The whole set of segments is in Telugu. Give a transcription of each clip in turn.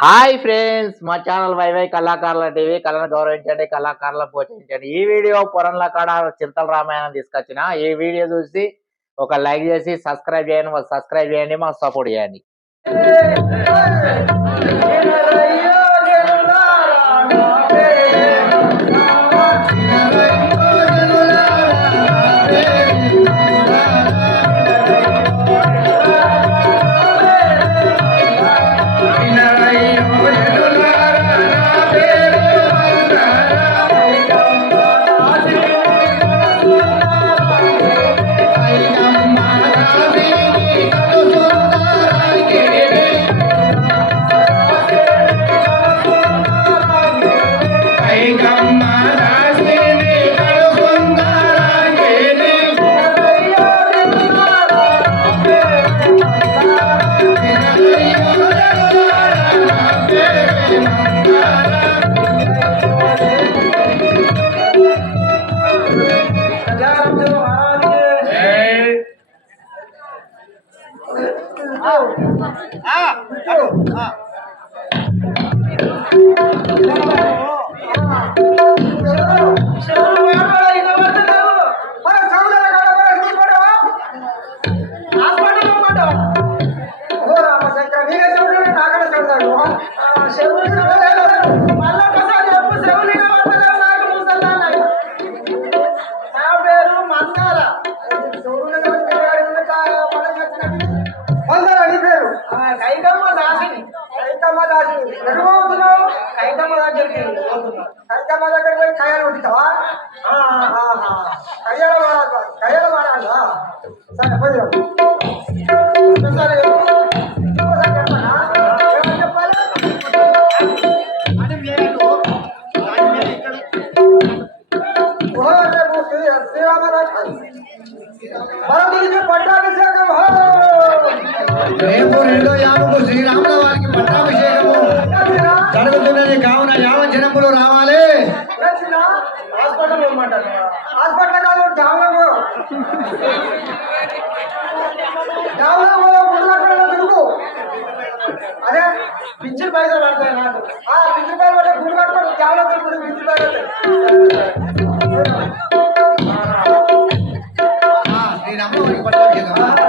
హాయ్ ఫ్రెండ్స్, మా ఛానల్ వైవై కళాకారుల టీవీ. కళను గౌరవించండి, కళాకారులను పోషించండి. ఈ వీడియో పురంల కాడ చింతల రామాయణం తీసుకొచ్చిన. ఈ వీడియో చూసి ఒక లైక్ చేసి సబ్స్క్రైబ్ చేయండి, మాకు సపోర్ట్ చేయండి. కైకమ్మ దగ్గర పోయి కయ్యాలు కొట్టిస్తావా? కయ్యాల మారాలా? సరే పోయి సరే చెప్పాలి. పట్టాభిషేకం రేపు 2వ యామకు శ్రీరాముల వారికి పట్టాభిషేకము జరుగుతున్నది. కావున యావ జనములు రావాలి. హాస్పిటల్ కాదు, తిరుగు. అదే పిచ్చి పైసలు పడతాయి నాకు. పిచ్చి పైసలు పడితే గుడి కట్టుకోండి. చాలా తిరుగుడు పిచ్చి పైసలు.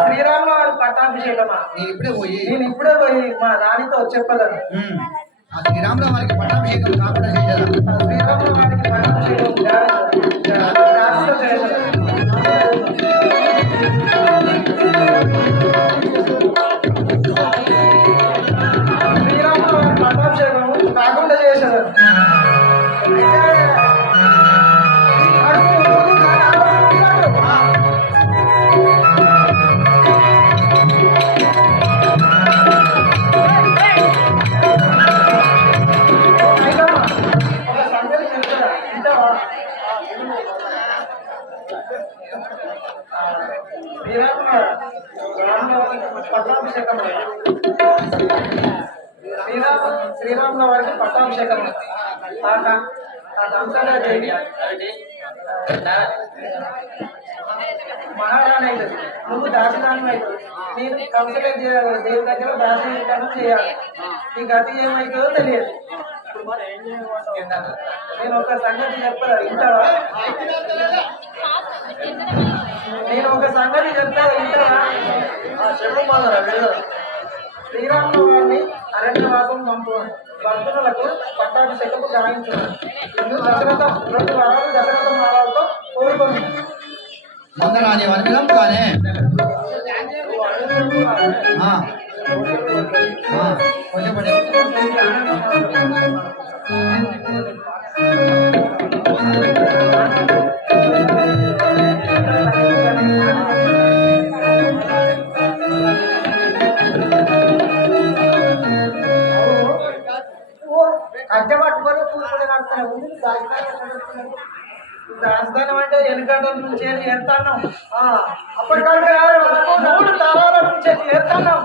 శ్రీరాముల వారికి పట్టాభిషేకమా? నేను ఇప్పుడే పోయి మా రాణితో చెప్పలేదు. శ్రీరాముల వారికి పట్టాభిషేకం కాకుండా చేయాలి. శ్రీరాముల వారికి పట్టాభిషేకం శ్రీరాముల వారికి పట్టాభిషేకం కాకుండా చేశారు. శ్రీరాముల వారికి పట్టాభిషేకం దేవి మహారాణి అవుతుంది. నువ్వు దాసిదానం అవుతుంది. నేను కంసల దేవి దగ్గర దాసిదానం చేయాలి. నీ గతి ఏమవుతుందో తెలియదు. నేను ఒక సంగతి చెప్పదా, వింటావా? నేను ఒక సంగతి చెప్తారా, వింటావా? శ్రీరాముల వారిని అరణ్యవాసం పంపు భక్తులకు పట్టాభిషేకము గాయించున్నాను. దశరథ 2 వారాలు దశరథ మాలతో కోరుకొని మంగరాజే వర్గం కానీ అద్దె పట్టుకొని కూర్చుని రాజధానం అంటే ఎన్నిగంటల నుంచి ఎత్తాన్నాం. అప్పటికంటే 3 తరాల నుంచి ఎత్తాన్నాం.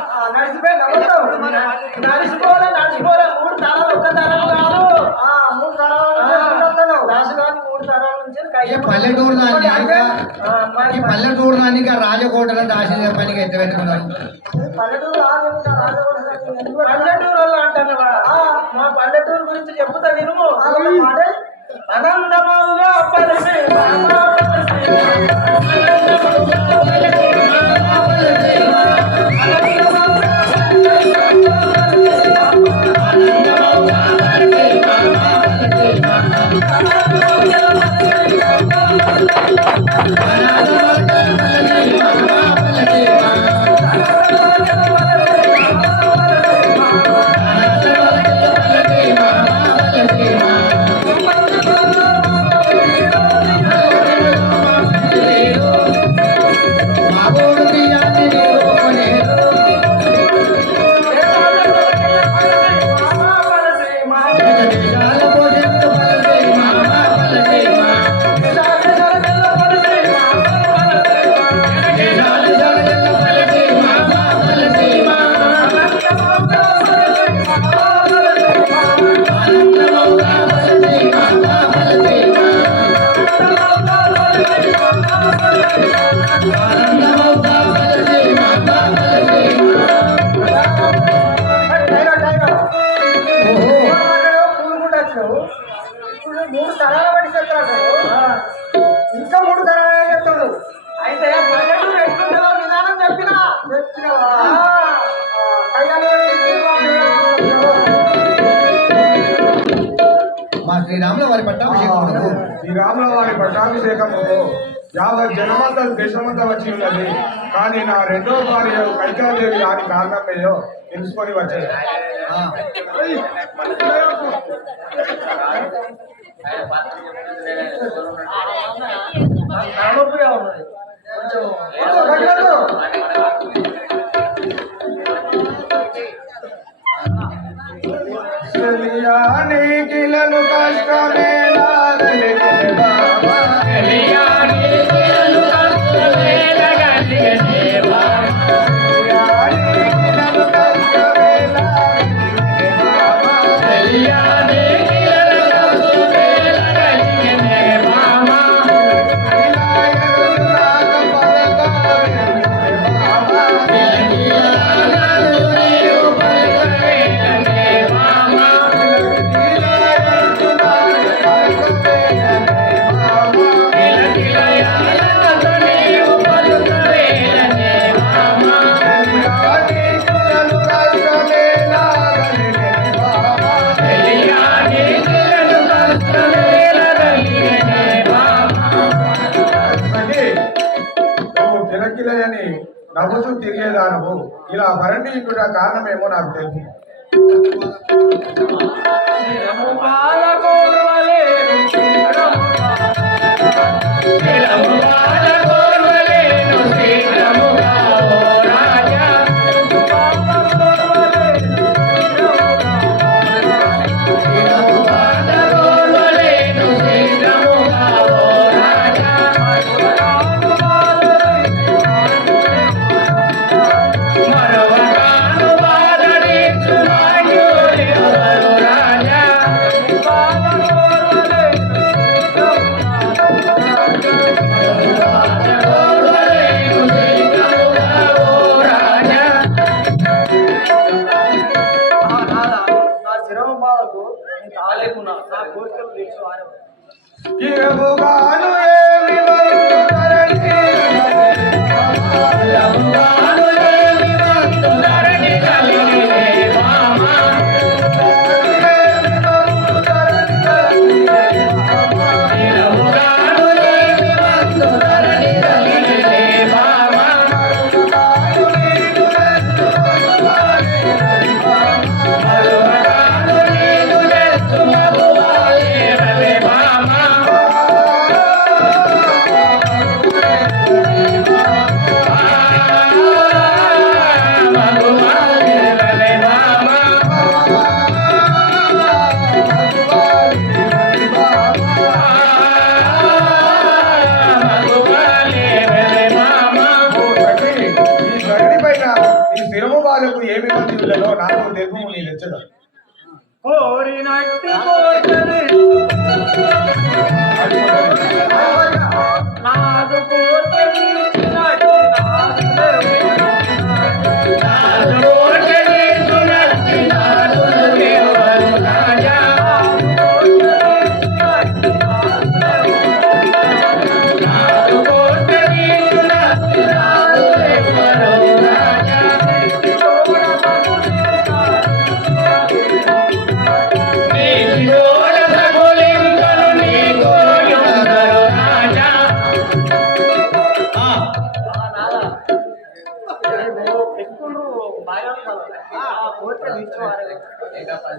నడిచిపోలే 3 తరాలు, ఒక్క తరం కాదు, 3 తరాల రాజుగారిని 3 తరాల నుంచి పల్లెటూరు పల్లెటూరు దానికి ఆ రాజకోటలో దాచిన పనికి ఎట్ట పెట్టుకున్నారు పల్లెటూరు వాళ్ళు అంటారా మా పల్లెటూరు గురించి చెప్తా వినుము ఆనందమవుగా పలిసి మూడు తరాల పడి చెప్తాడు ఇంకా మూడు తరాలు చెప్తాడు అయితే పల్లెటూరు ఎట్లుంటుందో విధానం చెప్పినావా మా శ్రీరాముల వారి పట్టాభిషేకమునకు శ్రీరాముల వారి పట్టాభిషేకముకు యావత్ జనమంతా దేశమంతా వచ్చి ఉన్నది. కానీ నా రెండో భార్య కైకాదేవి దాని కారణమేయో తెలుసుకొని వచ్చాయి. నడుపుగా ఉన్నది కొంచెం కిలను కష్టమే కిలకిలని నవ్వుతూ తిరిగేదానవు. ఇలా భరణి ఇంటుట కారణమేమో నాకు తెలుసు. ఏమి మంది నాకు తెలుగు నీ లెచ్చగా కోరినట్టు కోరినది నాదు కోరినది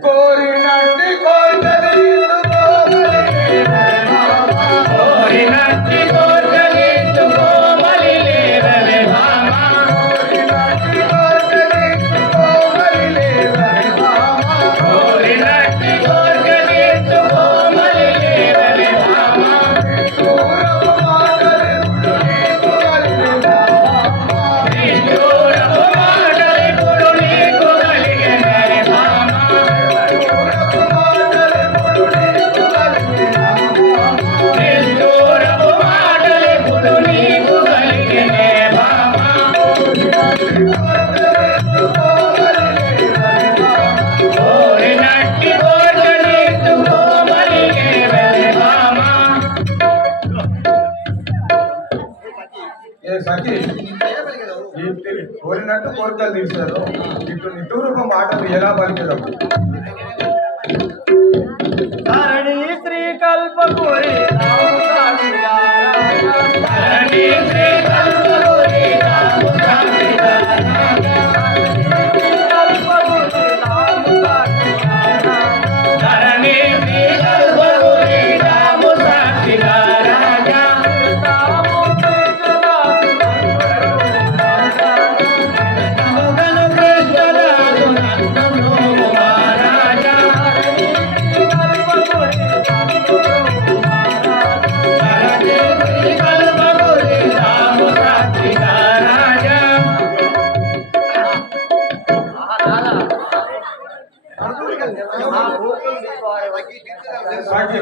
కోరినట్టి కోరినట్టి కోరినట్టు కోరికలు తీశారు ఇటు నిట్టూరూప మాటలు ఎలా పలికేదాం శ్రీ కల్పపురి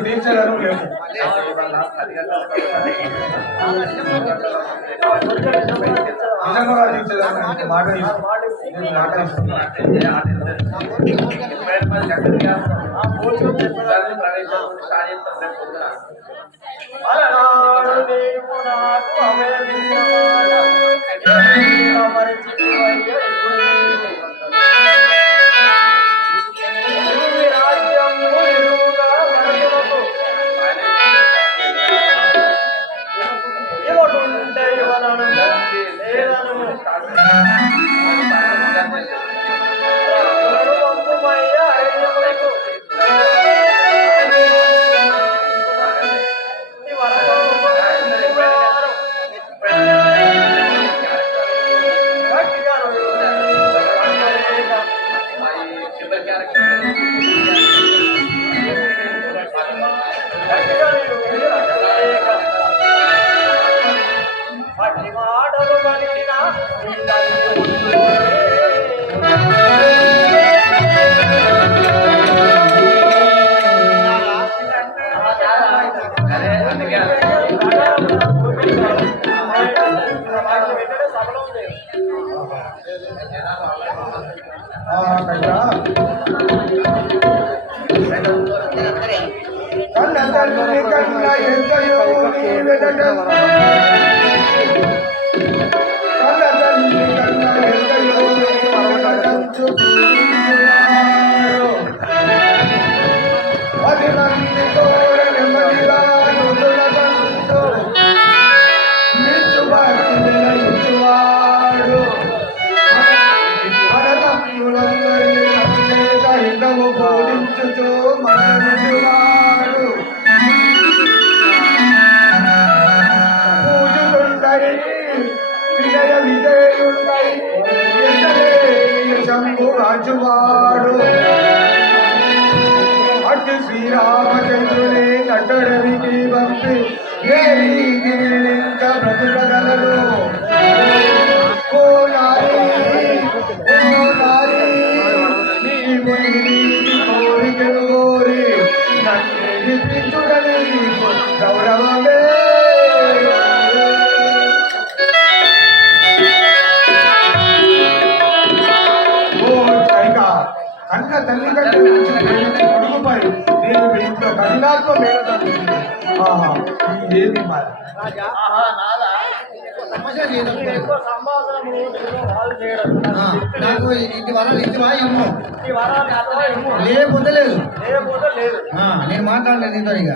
తీర్చడం లేదు నిజంగా తీర్చడానికి మాట రాజువాడు అటు శ్రీరామచంద్రుని నటడవికి పంపి ఏ రీతింత బ్రతుకగలడు ఓ నారీ నీ కోరికను కోరి నన్ను పిచ్చుడని గౌరవమే కన్న తల్లిదండ్రుల నుంచి కొడుకుపై నేను ఇంట్లో కరుణాత్మ మేడేది నాకు ఇంటి వరాలు లేకపోతే లేదు నేను మాట్లాడలేదు నీతో ఇక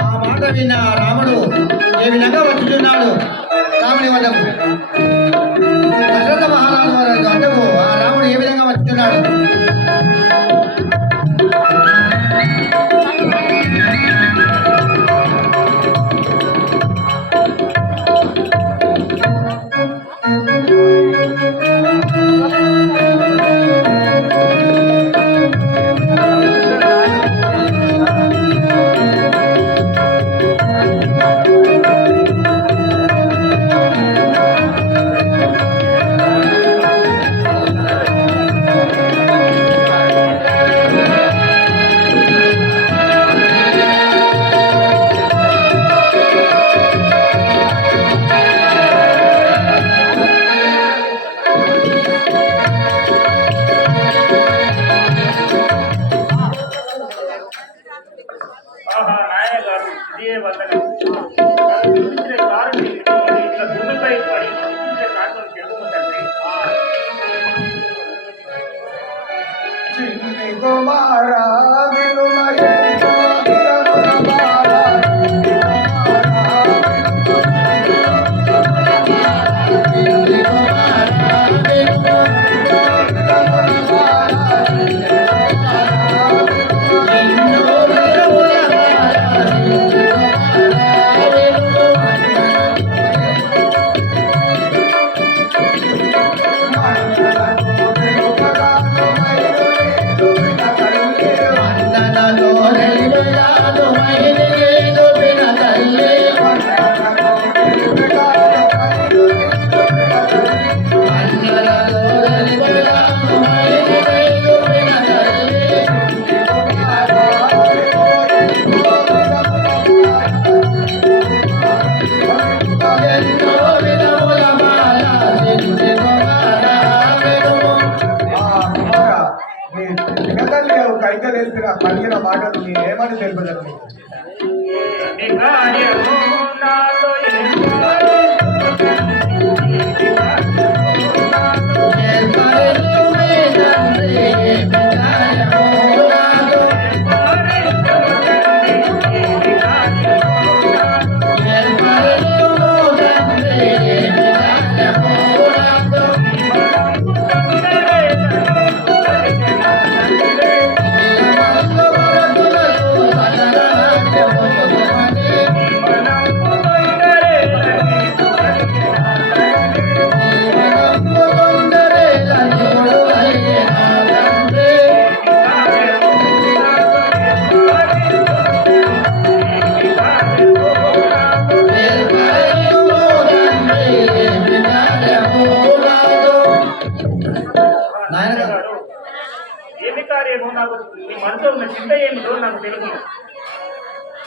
ఆ మాట విన్న రాముడు ఏ విధంగా వచ్చుతున్నాడు రాముని వద్దకు దశరథ మహారాజు వారి వద్దకు ఆ రాముడు ఏ విధంగా వచ్చుతున్నాడు? ఆహా నాయన గారు ఇదే వందనం చూపించిన కారు ఇట్లా భూమిపై పడి చూపించిన కారణం తెలుగుతుందండి. చిన్ని కుమారా వినుమయంతో విరములమారా, చిన్ని కుమారా వినుమయంతో విరములమారా, ఎన్నో విరములమారా, మండలము వెనుకగాను మైలులేలు వినకల్లి, మండలలో నిలయాలు మైలేలు వినకల్లి, మండలము వెనుకగాను మైలులేలు వినకల్లి, మండలలో నిలయాలు మైలేలు వినకల్లి, కుమారా వినుమయంతో విరములమారా, ఎన్నో విరములమాల చిన్ని కుమారా వినుము. కుమారా, మీ పినతల్లి కైకలేసిన పలికిన మాటలు మీరేమని తెలుపదండి? నీ కార్యము నాలో ఎన్నో ఏర్పరచుమే తండ్రి వినాయకో నాదు, ఏర్పరచుము తండ్రి వినాయకో నాదు, ఇలమందు వరదులకు సకలరాజ్యము సుఖమని, జీవనము తొందరేల చూడు అయ్యే నా తండ్రి, ఏర్పరచుము తండ్రి వినాయకో నాదు. నాయన గారు ఏమి కార్యము నాకు నీ మనసులో ఉన్న చింత ఏమిటో నాకు తెలుసు.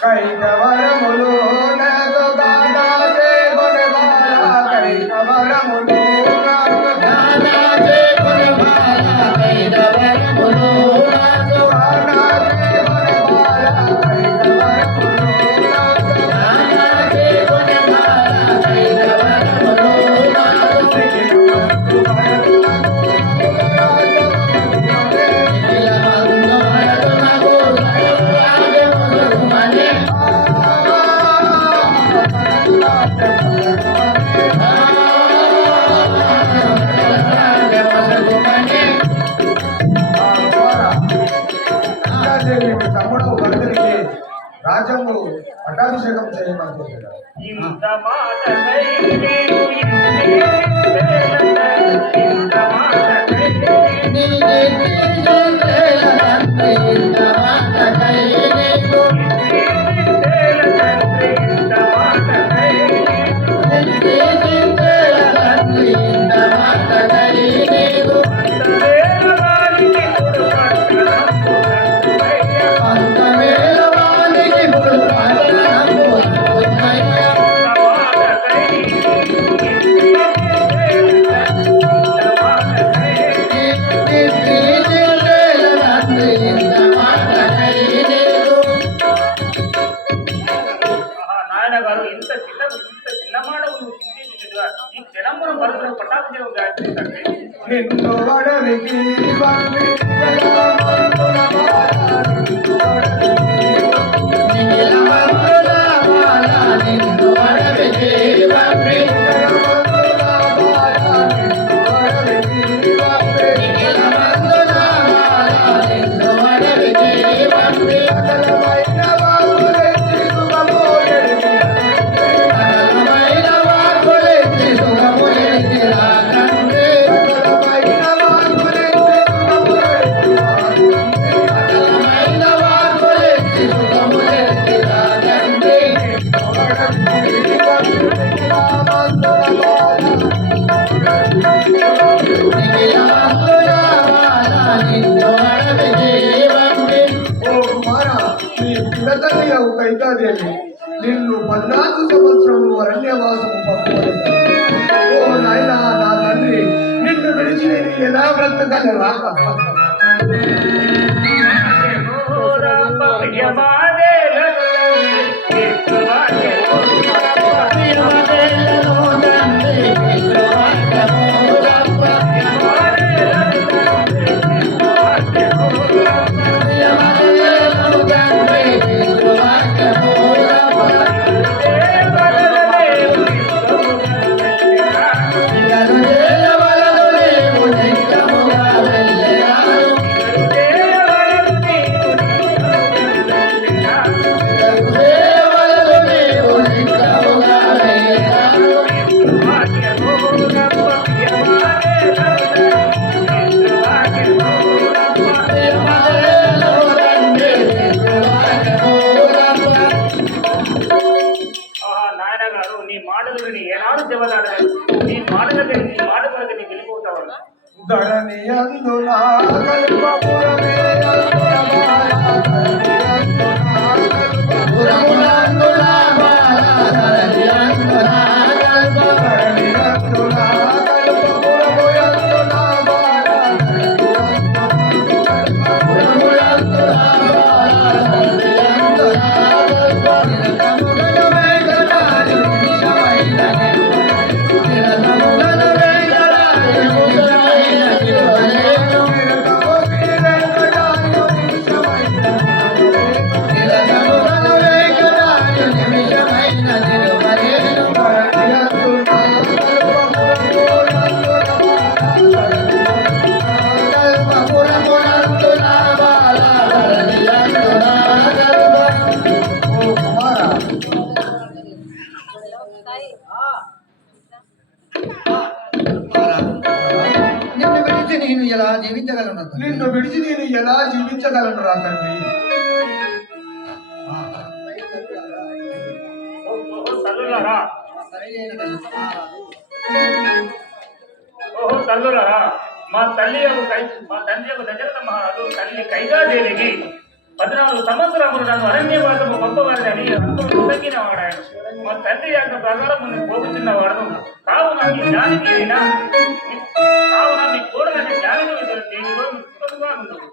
కైకవరములు నాతో గానా చేకొనెబాలా, కైకవరములు నాతో గానా చేకొనెబాలా, కైకవరములు నాతో గానా చేకొనెబాలా, కైకవరములు నాతో గానా చేకొనెబాలా, కైకవరములు నాతో సిగిమందు వరదులకు ఇలమందు వరదులకు సకలరాజ్యము సుఖమని, సకలరాజ్యము సుఖమని, సీతాదేవి మీ తమ్ముడు భరతుడికి రాజ్యము పట్టాభిషేకం చేయమంటున్నాడు. ఇంత మాటకై నేను ఇంత మాటకై నీ కీర్తి జోరేల తండ్రి ఇంత మాటకై నీకు, కీర్తి జోరేల తండ్రి ఇంత మాటకై నీకు, అంతవేళ వానికి ఇప్పుడు పట్టణము ఉన్నయ్య, కీర్తి జోరేల తండ్రి ఇంత మాటకై నీకు. నాయన గారు ఇంత చిన్న మాట నువ్వు చింతించినట్టుగా ఈ జనమును మరుగున పట్టాభిషేకం గాయత్రి తండ్రి. నిన్ను వడలికి వందించడమందున బాలా, నిన్ను వడలికి నిఖిల మందుల మాల నిన్ను అడవికి పంపి, వందించడమందున కైకాదేవి నిన్ను 14 సంవత్సరములు అరణ్యవాసము పంపుకోలేదు. ఓ నాయన నా తండ్రి, నిన్ను విడిచి నేను ఎలా బ్రతకగలరా? ధరణి అందున కల్పపురమే నిన్ను విడిచి నేను ఎలా జీవించగలను రా తండ్రి? తల్లులరా, మా తండ్రి దశరథ మహారాజు తల్లి కైకాదేవికి 14 సంవత్సరములు నన్ను అరణ్యవాసము పంపవాలని తగ్గిన వాడాను. మా తండ్రి యొక్క ప్రకారం ముందు పోగుచున్నవాడు కావున మీ జానికి అయినా కావున మీ కూడదని జానికి దీనిలో సుఖముగా ఉండదు.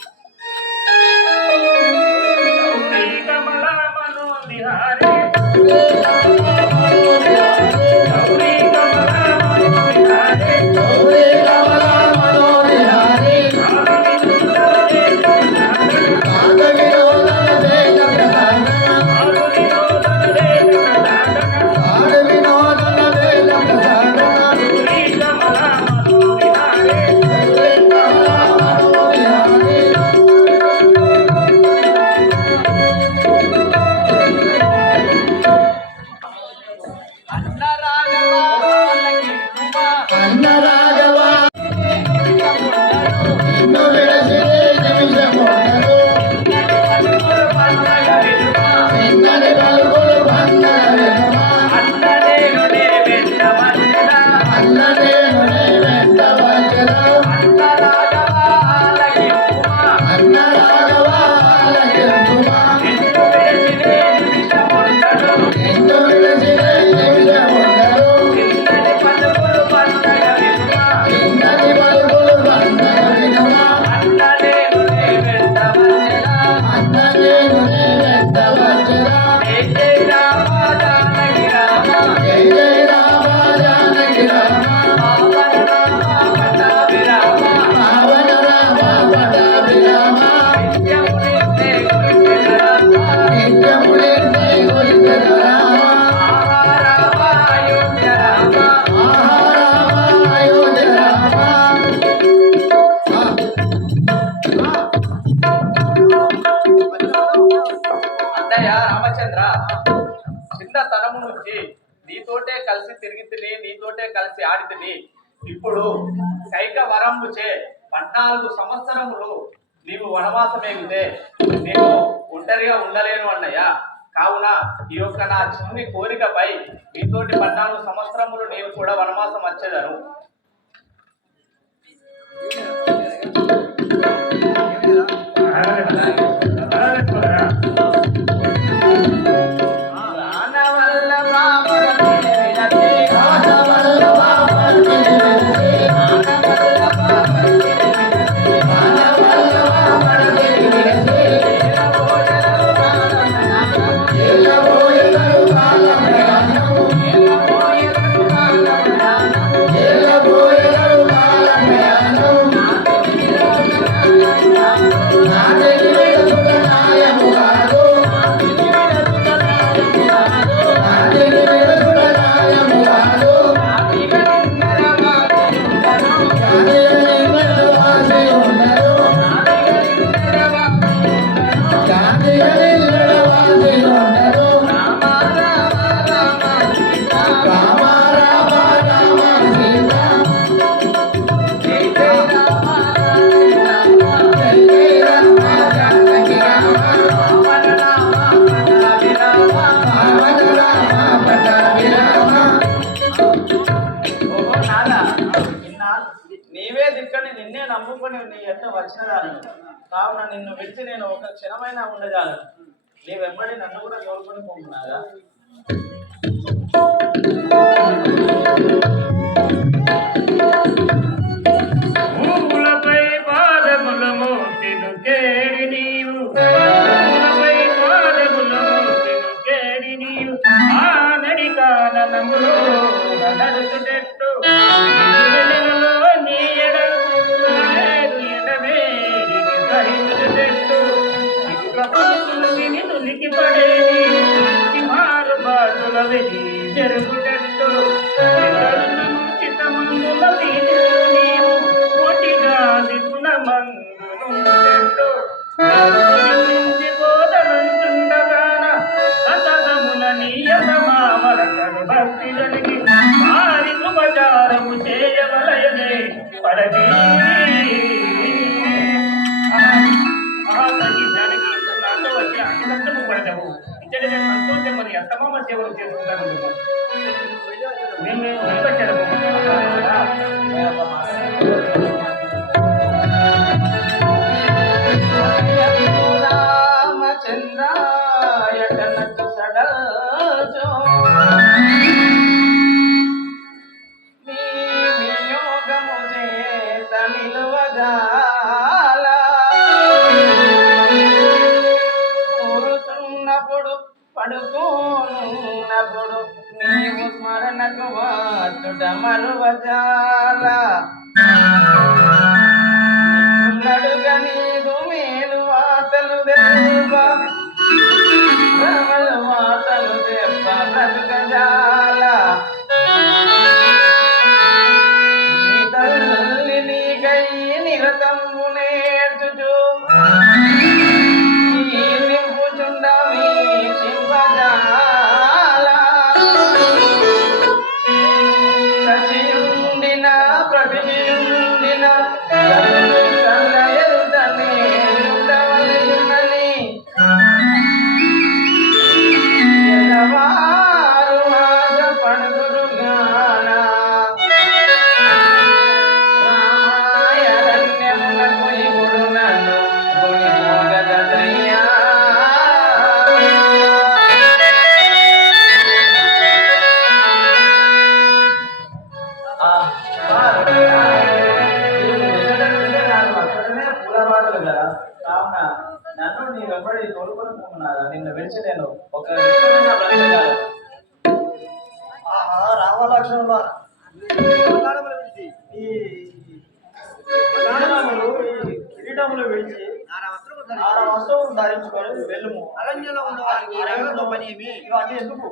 చిన్నతనము నుంచి నీతోటే కలిసి తిరిగి నీతోటే కలిసి ఆడితిని. ఇప్పుడు కైక వరముచే 14 సంవత్సరములు నీవు వనవాసమేగితే నేను ఒంటరిగా ఉండలేను అన్నయ్య. కావున ఈ యొక్క నా చిన్ని కోరికపై మీతోటి 14 సంవత్సరములు నేను కూడా వనవాసం వచ్చేదను. నీవే దిక్కని నిన్నే నమ్ముకొని నీ ఎట్ట వచ్చినదాను. కావున నిన్ను విడిచి నేను ఒక క్షణమైనా ఉండజాలను. నీ వెంబడి నన్ను కూడా కోరుకొని పోతున్నారా? భూములపై పాదముల మోతిను కేడి నీవు, భూములపై పాదముల మోతిను కేడి నీవు, ఆ నడి కాననములో నడుచుటెట్టు నీ ఎడలేదు ఎడవేడికి సహించుటెట్టు తులికి పడేది సింహారు బాటుల వెలి జరుగుటెట్టు చితమందుల వీధులు నీవు ఒటిగా దిక్కున మందునుంటెట్టు బోధనంచుండగాన సతతమున నీయత మామరకడు భక్తి జరిగి మారి ఉపచారము చేయవలయనే పడది దానికి నాతో వచ్చి అన్నదము పడదవు. ఇచ్చడి నేను సంతోషం మరి అస్తమామ సేవలు చేసుకుంటాను. మేము వచ్చాము పడుకోనున్నప్పుడు నీవు స్మరణకు వాచుట మరువజాల నడుగ నీదు మేలు వాతలు దెబ్బ భ్రమలు వాతలు దెబ్బ బ్రతుకజాల నీ తల్లి నీకై నిరతము నేర్చుచు నింపుచుండవి చింపజాల సచియుండిన ప్రతియుండిన కళ్ళ ఎదుటనే ఉండవలయునని ఎల్లవారు ఆశపడుదురుగాన రామాయరణ్యమునకు ఇప్పుడు నన్ను గుడిపోగదయ్యా. పూలబాటలు కదా. కావున నన్ను నీ వెంబడి తోలుకొని పోతున్నారా? నిన్ను విడిచి నేను ఒక రామలక్ష్మణ ఈ కిరీటములు విడిచి ఆర వస్తువులు ధరించుకొని వెళ్ళుము. అరణ్యంలో ఉన్న వారికి పని ఏమి ఇవన్నీ ఎందుకు?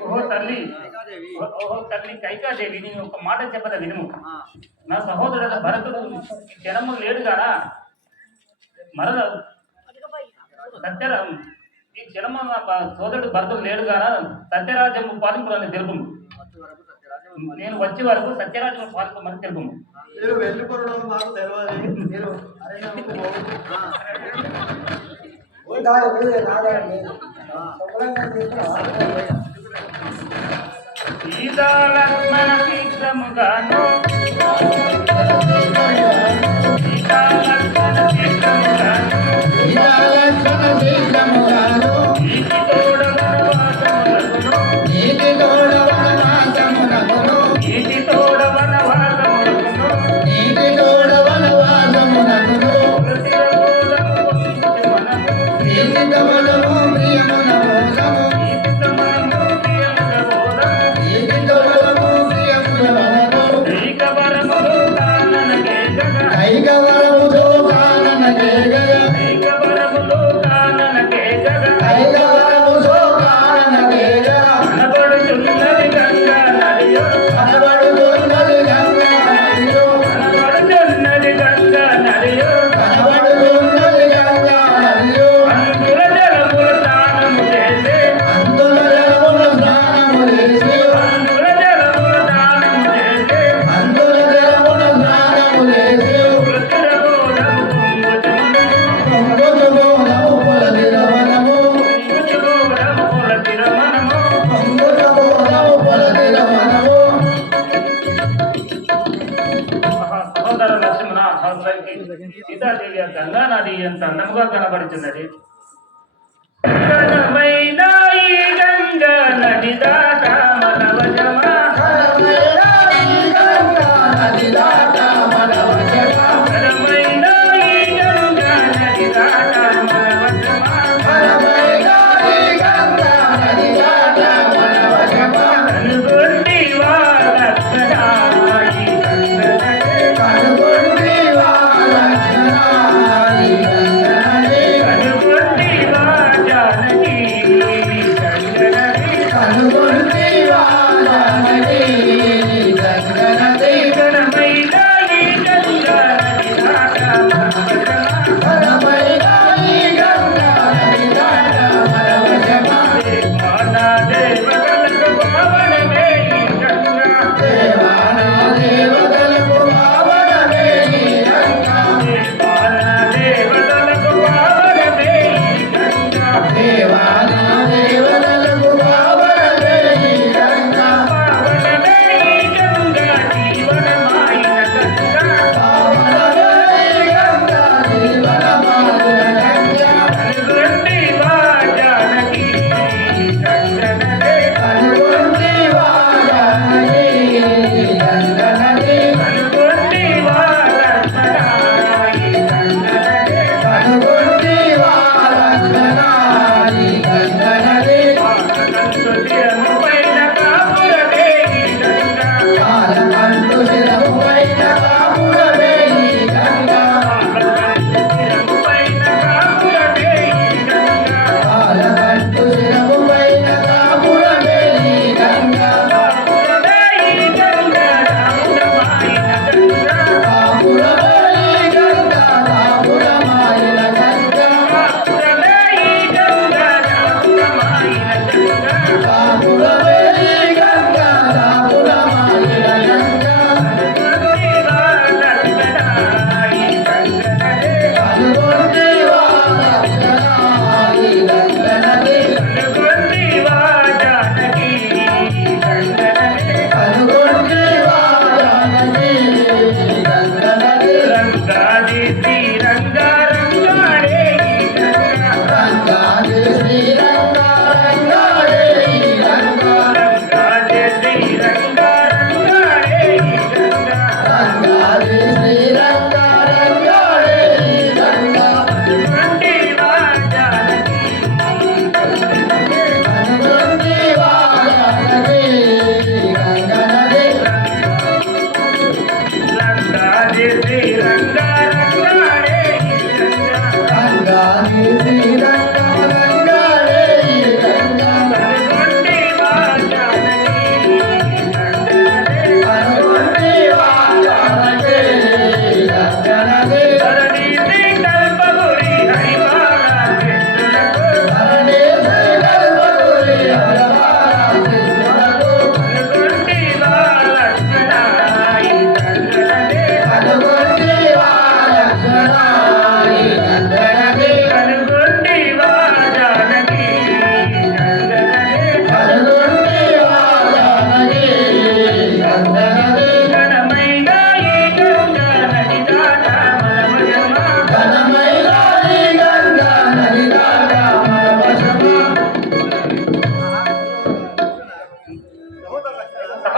ఓహో తల్లి కైకాదేవి నేను ఒక మాట చెప్పద వినుము. నా సహోదరుడు భరతుడు జనము లేడు గారా మరల సత్యర ఈ జనము నా సోదరుడు భరతుడు లేడు గారా సత్యరాజ్యము పాలింపులని తెలుపుము. నేను వచ్చే వరకు సత్యరాజ్యము పాలింపమని తెలుపుము. మీరు వెళ్ళిపోవడం మాకు తెలియదు. మీరు సీతా లక్ష్మణ శీఘ్రముగాను సీతా లక్ష్మణ శీఘ్రముగాను నీతి తోడ వనవాసములకును నీతి తోడ వనవాసములకును సీతాదేవి గంగా నది ఎంత అందంగా కనబడుతున్నది. ఘనమైన ఈ గంగా నది దాట మన వశమా ఘనమైన ఈ గంగా నది దాట మన వశమా కనుగొండి వా లక్షణాయి కనుగొండి వా జానకి కనుగొండి వా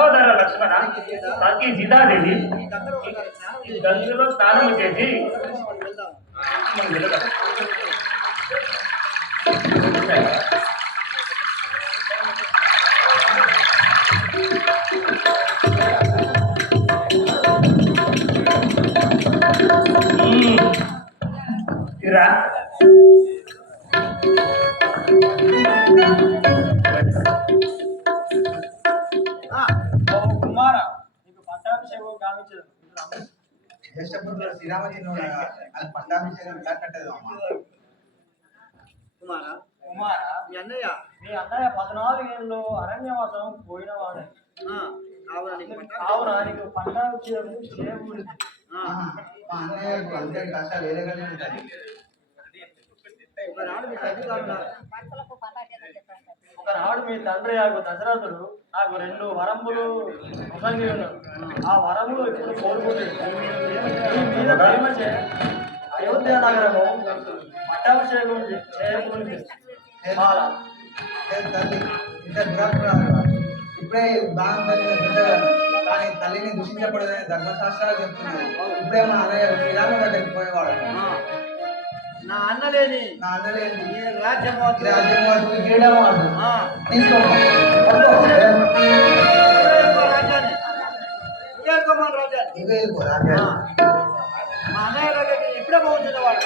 సహోదర లక్ష్మణ సతీ సీతాదేవి ఈ గంగలో స్నానం చేసి మనం వెళదాం. ఇరా కుమార నీకు పట్టాభిషేకం గావించదు. జ్యేష్ఠపుత్రుడు శ్రీరామచంద్రుడు అది పట్టాభిషేకం ఎలా కట్టదు అమ్మా. కుమార కుమార మీ అన్నయ్య 14 ఏళ్ళు అరణ్యవాసం పోయినవాడే. కావున నీకు పట్టాభిషేకం చేయకూడదు. మా అన్నయ్యకు అందరి కష్టాలు వేరే కలిగి ఉంటాయి. ఒకనాడు మీ తండ్రి దశరథుడు నాకు 2 వరములు ప్రసంగి ఉన్నాడు. ఆ వరములు ఇప్పుడు కోరుకుంటుంది. ఈ మీద ప్రేమచే అయోధ్య నగరము పట్టాభిషేకం చేయకూడదు. తల్లి ఇంత దురాత్మరాలు ఇప్పుడే బాగా కానీ తల్లిని దూషించకూడదని ధర్మశాస్త్రాలు చెప్తున్నాయి. ఇప్పుడే మా అన్నయ్య శ్రీరామ దగ్గరికి పోయేవాడు. నా అన్నలేని రాజ్యం క్రీడలు మా అన్నయ్య దగ్గరికి ఇప్పుడే పోతున్నవాడు.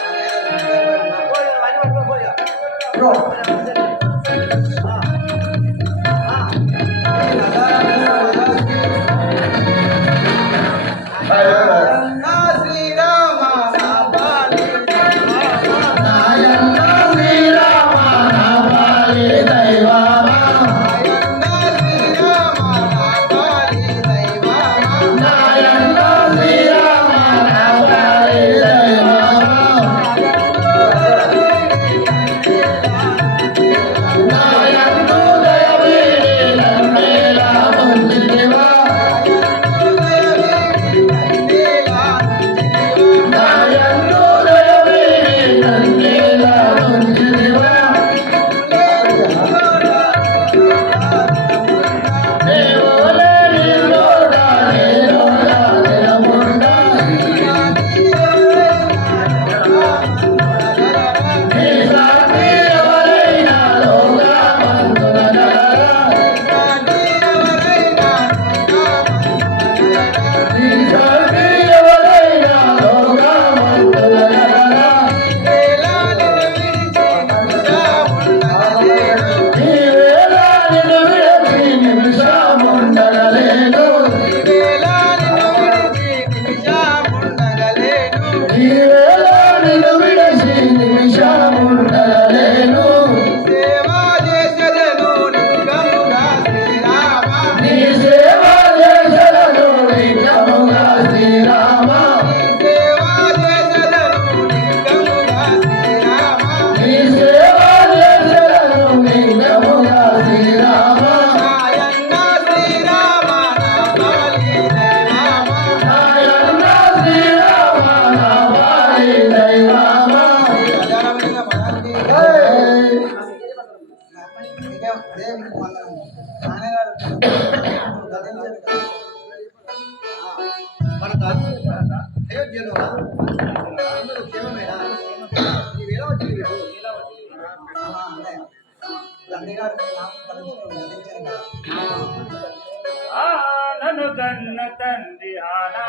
నన్ను కన్న తండ్రి ఆనా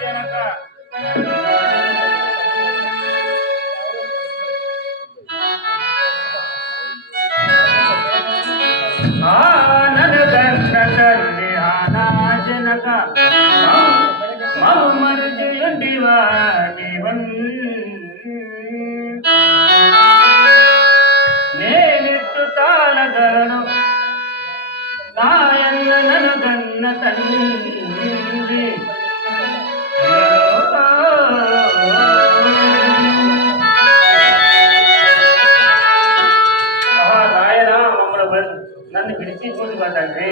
జనక నన్ను కన్న తండ్రి ఆనా జనక మము మరుజుండివా దేవన్ నేనెత్తు తాళగలను నాయన్న నన్ను కన్న తండ్రి నాయన మమ్మల్ని నన్ను విడిచిపోదు తండ్రి.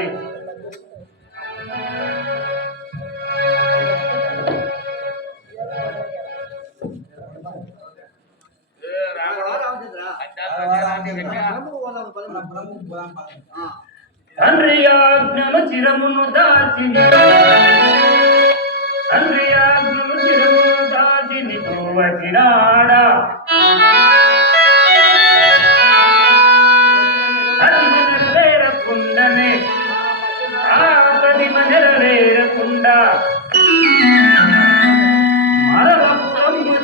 తండ్రి ఆజ్ఞ ఆజ్ఞను చిరమును దాచి తండ్రి ఆజ్ఞను చిరమును దాచి నీకు వచ్చినాడా నెరవేరకుండనే నెరవేరకుండా మరణము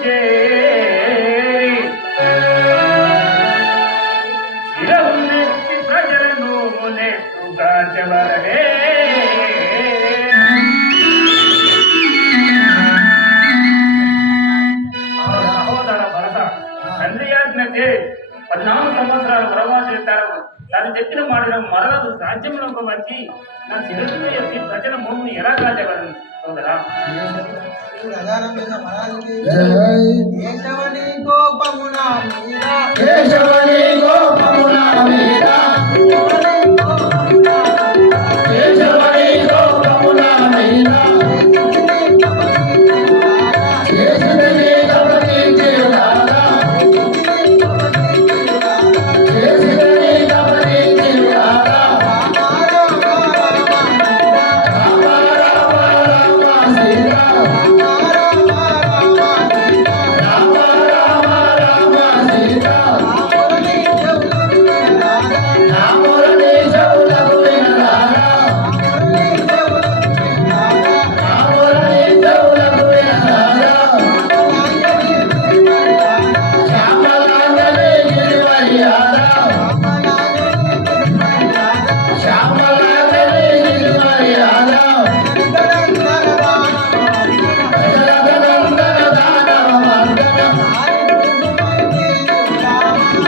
చేరి శిరమునెత్తి ప్రజలను నెట్టుగా చెవరనే సహోదర భరత తండ్రి ఆజ్ఞచే 14 సంవత్సరాలు వనవాసం చేస్తారు. తాను చెప్పిన మాటను మరలకు రాజ్యంలోకి వచ్చి నా శిరస్సును ఎత్తి ప్రజల మోముని ఎలా కాచగలను సోదరా? కేశవని గోపమున మీరా కేశవని గోపమున మీరా కేశవని గోపమున మీరా కేశవని గమనించి రారా కేశవని గమనించి రారా రామ రామ రామ సీతా రామ రామ రామ సీతా రాముని చెవులకు వినరారా రాముని చెవులకు వినరారా శ్యామలాంగని గిరివరియారా శ్యామలాంగని గిరివరియారా దశరథనందన దానవ మర్దన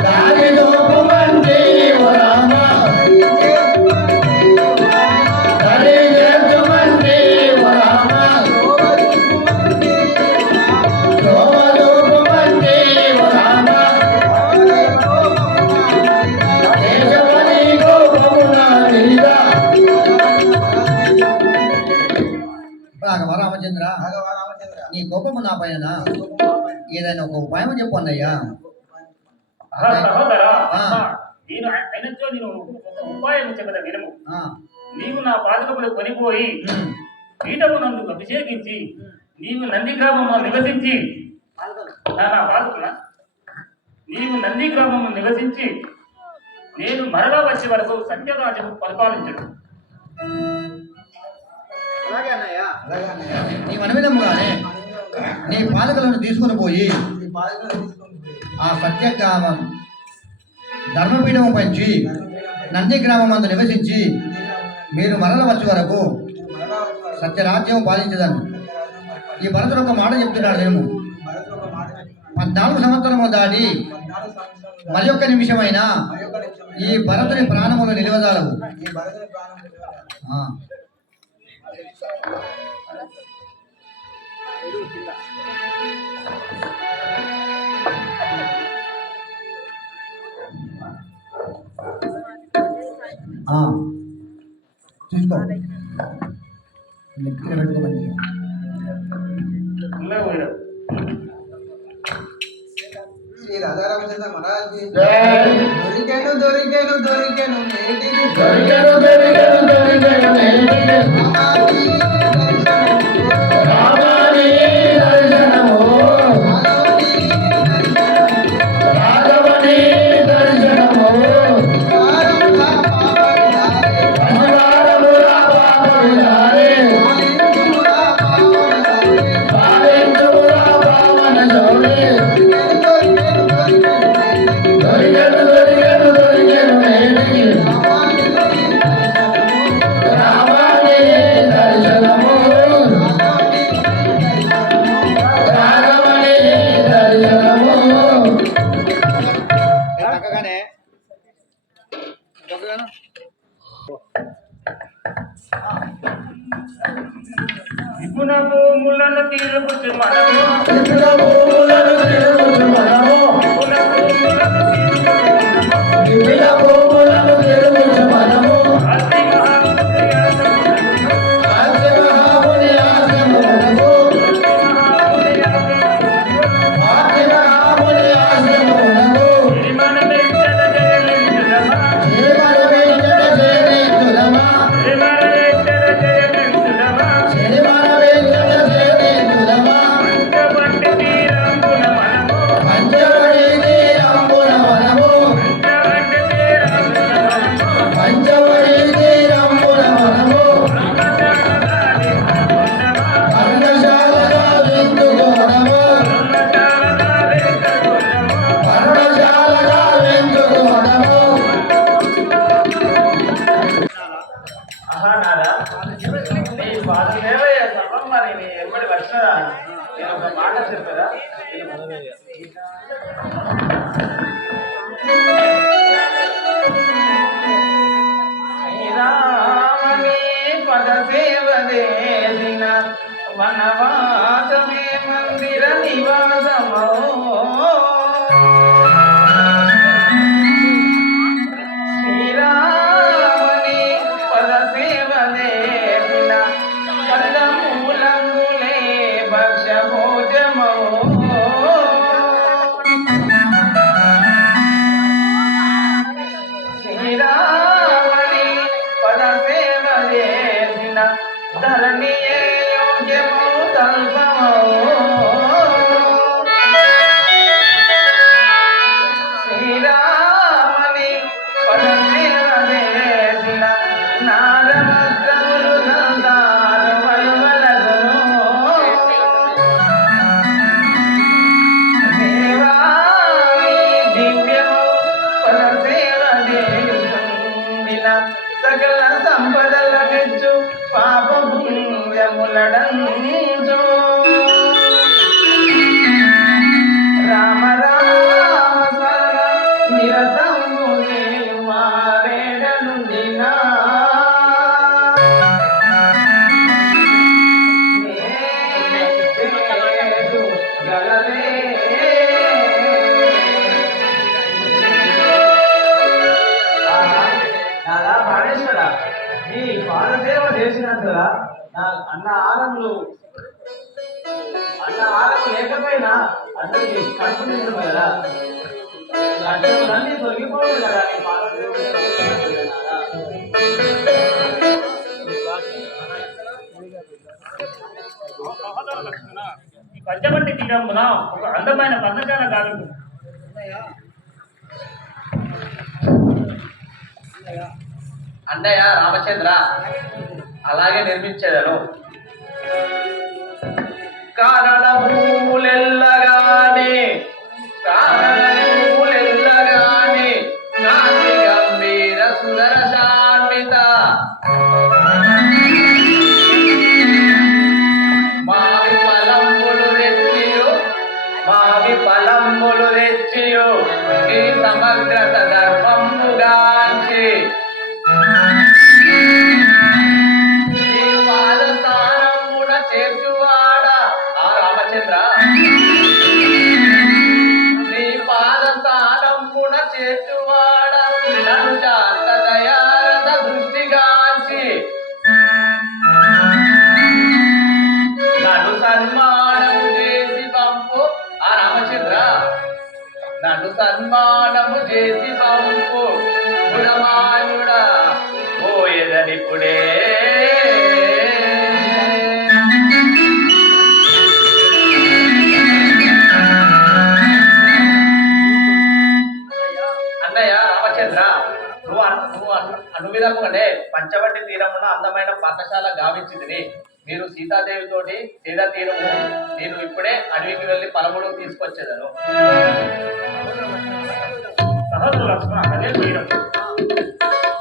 దారి రూపమంటే ఓ రామ దరి చేతుమంటే ఓ రామ శోభరూపమంటే ఓ రామ కేశవని గోపమున మీరా రామచంద్ర నీ కోపము నా పైన ఏదైనా ఒక ఉపాయం చెప్పు అన్నయ్యా. సహోదరా ఆ. నేను అయినచో నేను ఒక ఉపాయం చెప్పద వినము. ఆ, నీవు నా పాదకములు కొనిపోయి ఉమ్, పీఠము నందుకు అభిషేకించి నీవు నంది గ్రామము నివసించి నా పాదకుల నీవు నంది గ్రామము నివసించి నేను మరలా వచ్చే వరకు సత్యరాజు పరిపాలించడు. అలాగే అన్నయ్య. నీ మనవిధముగానే నీ పాలకులను తీసుకుని పోయి ఆ సత్యగ్రామం ధర్మపీఠము పంచి నంది గ్రామం అందు నివసించి మీరు మరల వచ్చే వరకు సత్యరాజ్యం పాలించదని ఈ భరతుడు ఒక మాట చెప్తున్నాడు. నేను 14 సంవత్సరము దాటి మరి ఒక్క నిమిషమైనా ఈ భరతుని ప్రాణములు నిలవజాలవు. ఆ. ఆ. చూసుకో నెత్తిన పెట్టుకో మంచిగా. ఇలా పోయినా శ్రీ రాధారామచంద్ర మహారాజ్ జై. దొరికెను దొరికెను దొరికెను నేటికి దొరికెను దొరికెను దొరికెను నేటికి రామాని దర్శనము రాఘవని దర్శనము అధికారముల పాపవిదారే పాలించుముల పావన జోడే దొరికెను దొరికెను దొరికెను నేటికి రామాని దర్శనము రాఘవని దర్శనము. చక్కగానే విపుణ భూములను తీరుపుచు మనము విపుల భూములను తిరుగుచు మనము విపుణ భూములను తీరుపుచు మనము విపుల భూములను తిరుగుచు మనము అతి మహాప్రయాసమునకు ఆది మహాముని ఆశ్రమమునకు ఆది మహాముని ఆశ్రమమునకు శ్రీమన వెంకట జయలింగమా శ్రీమన వెంకట జయనిధులమా శ్రీమన నాదా నీ పాదసేవయ్య సర్వం మరి నీ ఎప్పటి వచ్చినదా నేను ఒక మాట చెప్పదా శ్రీరామని పద సేవ చేసిన వనవాసమే మందిర నివాసమో శ్రీరామని పద సేవ చేసిన కందమూలములే భక్ష భోజమో శ్రీరామని పద సేవ చేసిన ధరణియే యోగ్యమో తల్పమో శ్రీరామని పద సేవ చేసిన నారవస్త్రములు దంతాలు వలువలగును దేవాని దివ్యము పద సేవ చేసిన సకల సంపదల మెచ్చు పాప పుణ్యములడంచు రామ రామ స్మరణ నిరతము నేను మారేడ నుండినా నేడు గలలే నాదా ప్రాణేశ్వర నీ పాదసేవ చేసినందులా నా అన్న ఆలములు లేకపోయినా అందరికి కడుపు నిండు కదా అన్నీ తొలగిపోదు కదా నీ పాదసేవ ఈ పంచవటి తీరమున ఒక అందమైన పర్ణశాల కాదు అన్నయ్య రామచంద్ర అలాగే నిర్మించేదను కారణభూములెల్లగానే కాంతి గంభీర సుందర శాన్విత మావి ఫలంబులు రెచ్చియు ఈ సమగ్రత ధర్మముగాంచి చేర్చువాడ ఆ రామచంద్ర నీ పాద స్థానంబున చేర్చువాడ నన్ను శాంత దయారథ దృష్టిగాంచి నన్ను సన్మానము చేసి పంపు ఆ రామచంద్ర నన్ను సన్మానము చేసి పంపు గుణమానుడా పోయేదనిప్పుడే అనువిధముగానే పంచవటి తీరమున అందమైన పర్ణశాల గావించింది. మీరు సీతాదేవితోటి సీతా తీరము నేను ఇప్పుడే అడవికి వెళ్ళి ఫలములు తీసుకొచ్చేదను.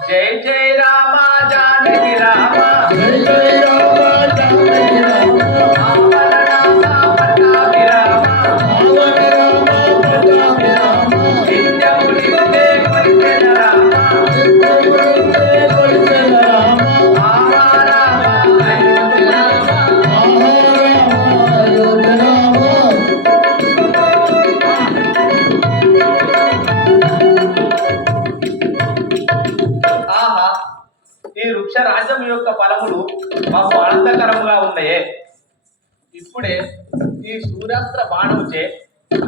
జై జై రామ జానకి రామ జై జై రామ జానకి రామ రాజ్యం యొక్క ఫలములు మాకు ఆనందకరముగా ఉన్నాయే. ఇప్పుడే ఈ సూర్యాస్త్ర బాణముచే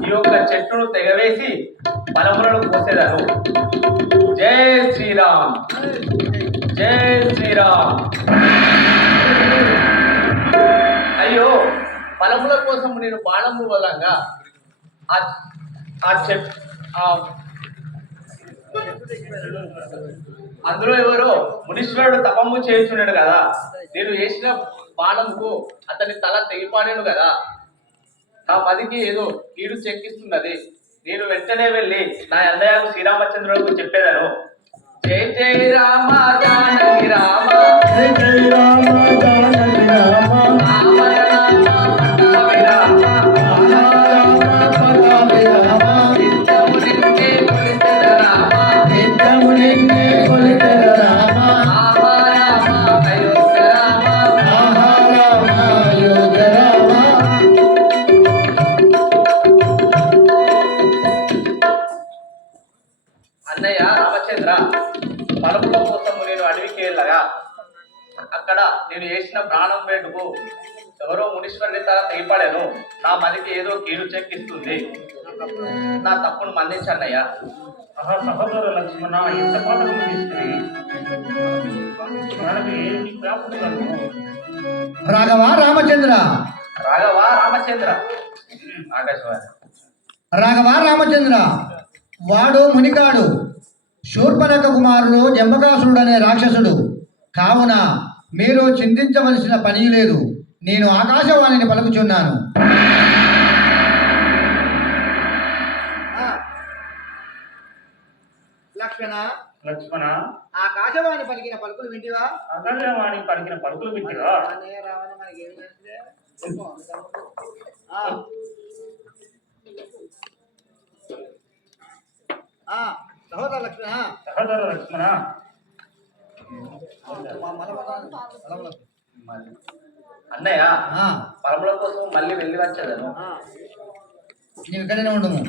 ఈ యొక్క చెట్టును తెగవేసి ఫలములను కోసేదను. జై శ్రీరామ్, జై శ్రీరామ్. అయ్యో, ఫలముల కోసం నేను బాణము వదలంగా ఆ చెట్టు అందులో ఎవరో మునీశ్వరుడు తపము చేస్తున్నాడు కదా, నేను వేసిన బాణంకు అతని తల తెగిపాడాను కదా. నా మదికి ఏదో కీడు చెక్కిస్తున్నది. నేను వెంటనే వెళ్ళి నా అన్నయ్యకు శ్రీరామచంద్రులకు చెప్పేదను. జై జై రామ జానకి రామ జై జై రామ జానకి రామ రామ రామ పట్టాభి రామ పట్టాభి రామ నిత్యము నిన్నే కొలిచెద రామ నిత్యము నిన్నే కొలిచెద రామ రామ రామ అయోధ్య రామ ఆహా రామ అయోధ్య రామ అన్నయ్య రామచంద్ర పలుపుల కోసము నేను అడవికి వెళ్ళగా అక్కడ నేను వేసిన ప్రాణం వేటుకు ఎవరో మునీశ్వరుని తల తెగిపడాను. నా మదికి ఏదో కీడు చెక్కిస్తుంది. నా తప్పును మన్నించు అన్నయ్య. ఆహా సహోదర లక్ష్మణ ఎంత పాఠం చేస్తే మనకి ఏంటి జ్ఞాపకం కలుగు. రాఘవ రామచంద్ర రాఘవ రామచంద్ర ఆకాశవాణి రాఘవ రామచంద్ర వాడు మునికాడు శూర్పణఖ కుమారుడు జంబకాసురుడు అనే రాక్షసుడు. కావున మీరు చింతించవలసిన పని లేదు. నేను ఆకాశవాణిని పలుకుచున్నాను. లక్షణ లక్ష్మణ ఆకాశవాణి పలికిన పలుకులు వింటివా? ఆకాశవాణి పలికిన పలుకులు వింటివా? సహోదర లక్షణ సహోదర లక్ష్మణ అన్నయ్య పరముల కోసం మళ్ళీ వెళ్ళి వచ్చేదను. నీవు ఇక్కడనే ఉండము.